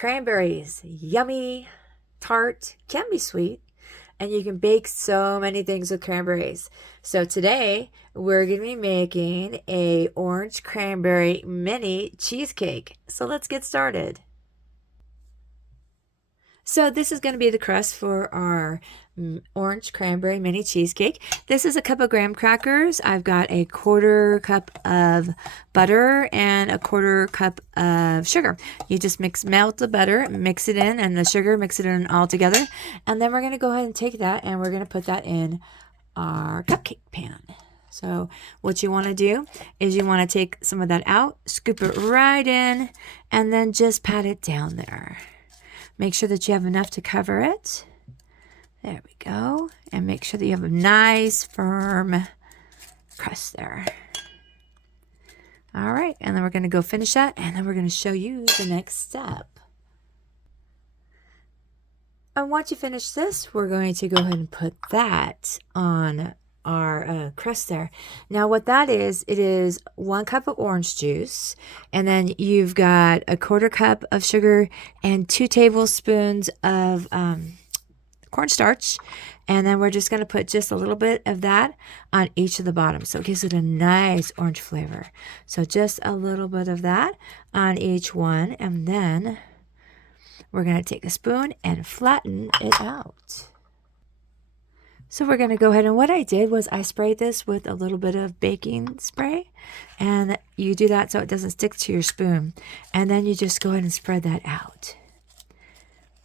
Cranberries, yummy, tart, can be sweet, and you can bake so many things with cranberries. So today we're going to be making a orange cranberry mini cheesecake. So let's get started. So this is going to be the crust for our orange cranberry mini cheesecake. This is a cup of graham crackers. I've got a 1/4 cup of butter and a 1/4 cup of sugar. You just melt the butter, mix it in, and the sugar, mix it in all together. And then we're going to go ahead and take that and we're going to put that in our cupcake pan. So what you want to do is you want to take some of that out, scoop it right in, and then just pat it down there. Make sure that you have enough to cover it. There we go. And make sure that you have a nice firm crust there. All right, and then we're going to go finish that, and then we're going to show you the next step. And once you finish this, we're going to go ahead and put that on our crust there. Now what that is, it is 1 cup of orange juice, and then you've got a 1/4 cup of sugar and 2 tablespoons of cornstarch, and then we're just going to put just a little bit of that on each of the bottoms, so it gives it a nice orange flavor. So just a little bit of that on each one, and then we're going to take a spoon and flatten it out. So we're going to go ahead, and what I did was I sprayed this with a little bit of baking spray, and you do that so it doesn't stick to your spoon, and then you just go ahead and spread that out.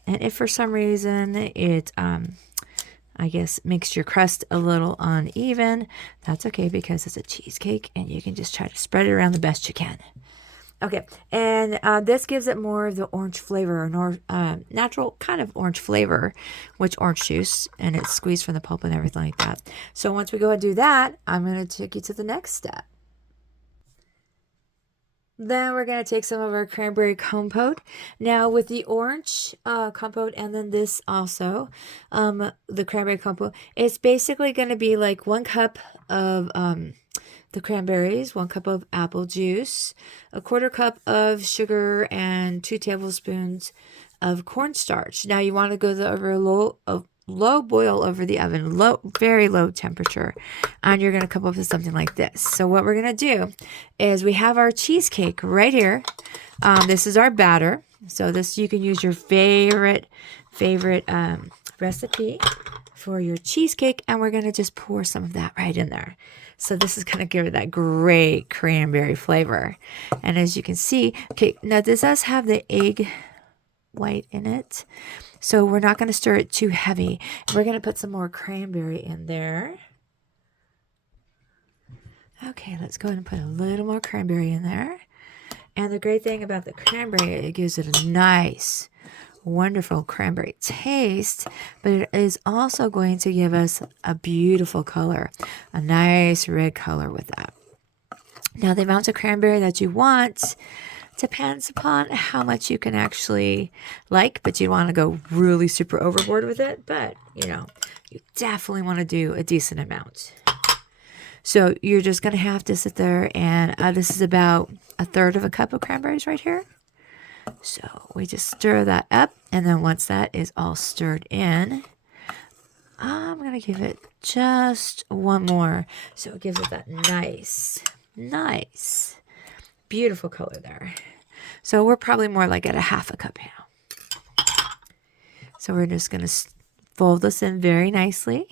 And if for some reason it I guess makes your crust a little uneven, that's okay, because it's a cheesecake and you can just try to spread it around the best you can. Okay, and this gives it more of the orange flavor, or natural kind of orange flavor, which orange juice, and it's squeezed from the pulp and everything like that. So once we go and do that, I'm going to take you to the next step. Then we're going to take some of our cranberry compote. Now with the orange compote, and then this also, the cranberry compote, it's basically going to be like 1 cup of the cranberries, 1 cup of apple juice, a 1/4 cup of sugar, and 2 tablespoons of cornstarch. Now you want to go over a low boil over the oven, very low temperature, and you're going to come up with something like this. So what we're going to do is we have our cheesecake right here. This is our batter. So this, you can use your favorite recipe for your cheesecake, and we're going to just pour some of that right in there. So this is going to give it that great cranberry flavor. And as you can see, okay, now this does have the egg white in it, so we're not going to stir it too heavy. We're going to put some more cranberry in there. Okay, let's go ahead and put a little more cranberry in there. And the great thing about the cranberry, it gives it a nice, wonderful cranberry taste, but it is also going to give us a beautiful color, a nice red color with that. Now the amount of cranberry that you want depends upon how much you can actually like, but you want to go really super overboard with it, but you know, you definitely want to do a decent amount. So you're just going to have to sit there, and this is about 1/3 cup of cranberries right here. So we just stir that up, and then once that is all stirred in, I'm going to give it just 1 more, so it gives it that nice, beautiful color there. So we're probably more like at a 1/2 cup now. So we're just going to fold this in very nicely.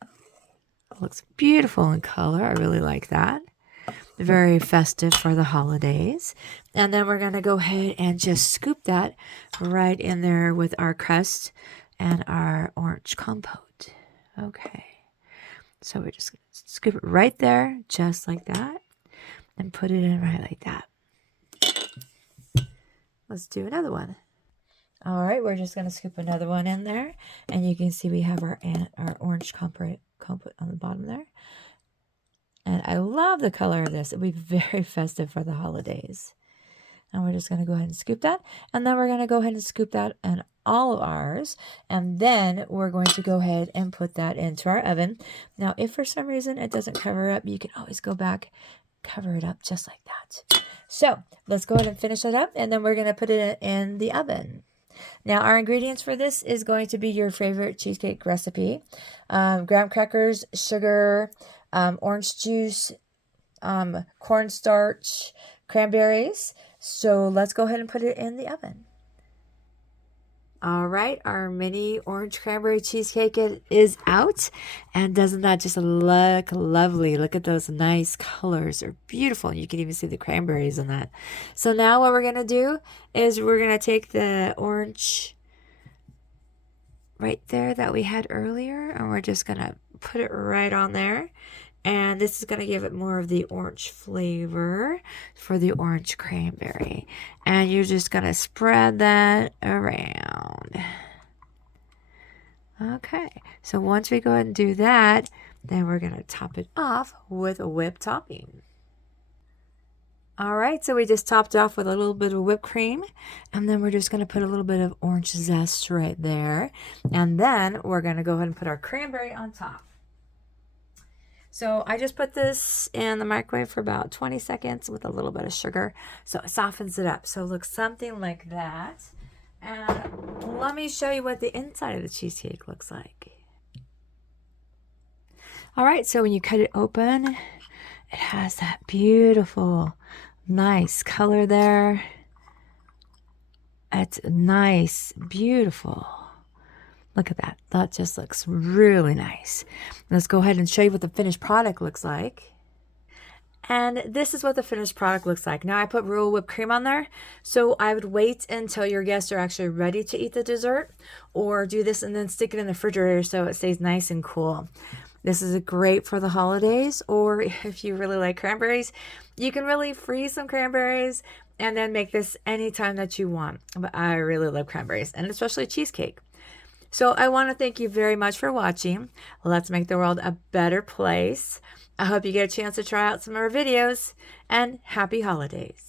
It looks beautiful in color. I really like that. Very festive for the holidays. And then we're going to go ahead and just scoop that right in there with our crust and our orange compote. Okay. So we're just going to scoop it right there, just like that, and put it in right like that. Let's do another one. All right, we're just going to scoop another one in there, and you can see we have our orange compote on the bottom there. And I love the color of this. It'll be very festive for the holidays. And we're just going to go ahead and scoop that. And then we're going to go ahead and scoop that in all of ours. And then we're going to go ahead and put that into our oven. Now, if for some reason it doesn't cover up, you can always go back, cover it up just like that. So let's go ahead and finish it up, and then we're going to put it in the oven. Now, our ingredients for this is going to be your favorite cheesecake recipe. Graham crackers, sugar, orange juice, cornstarch, cranberries. So let's go ahead and put it in the oven. All right, our mini orange cranberry cheesecake is out. And doesn't that just look lovely? Look at those nice colors. They're beautiful. You can even see the cranberries in that. So now what we're going to do is we're going to take the orange right there that we had earlier, and we're just going to put it right on there. And this is going to give it more of the orange flavor for the orange cranberry. And you're just going to spread that around. Okay, so once we go ahead and do that, then we're going to top it off with a whipped topping. All right, so we just topped off with a little bit of whipped cream, and then we're just going to put a little bit of orange zest right there. And then we're going to go ahead and put our cranberry on top. So I just put this in the microwave for about 20 seconds with a little bit of sugar, so it softens it up. So it looks something like that. And let me show you what the inside of the cheesecake looks like. All right, so when you cut it open, it has that beautiful, nice color there. It's nice, beautiful. Look at that. That just looks really nice. Let's go ahead and show you what the finished product looks like. And this is what the finished product looks like. Now I put real whipped cream on there. So I would wait until your guests are actually ready to eat the dessert, or do this and then stick it in the refrigerator so it stays nice and cool. This is great for the holidays, or if you really like cranberries, you can really freeze some cranberries and then make this anytime that you want. But I really love cranberries, and especially cheesecake. So I want to thank you very much for watching. Let's make the world a better place. I hope you get a chance to try out some of our videos, and happy holidays.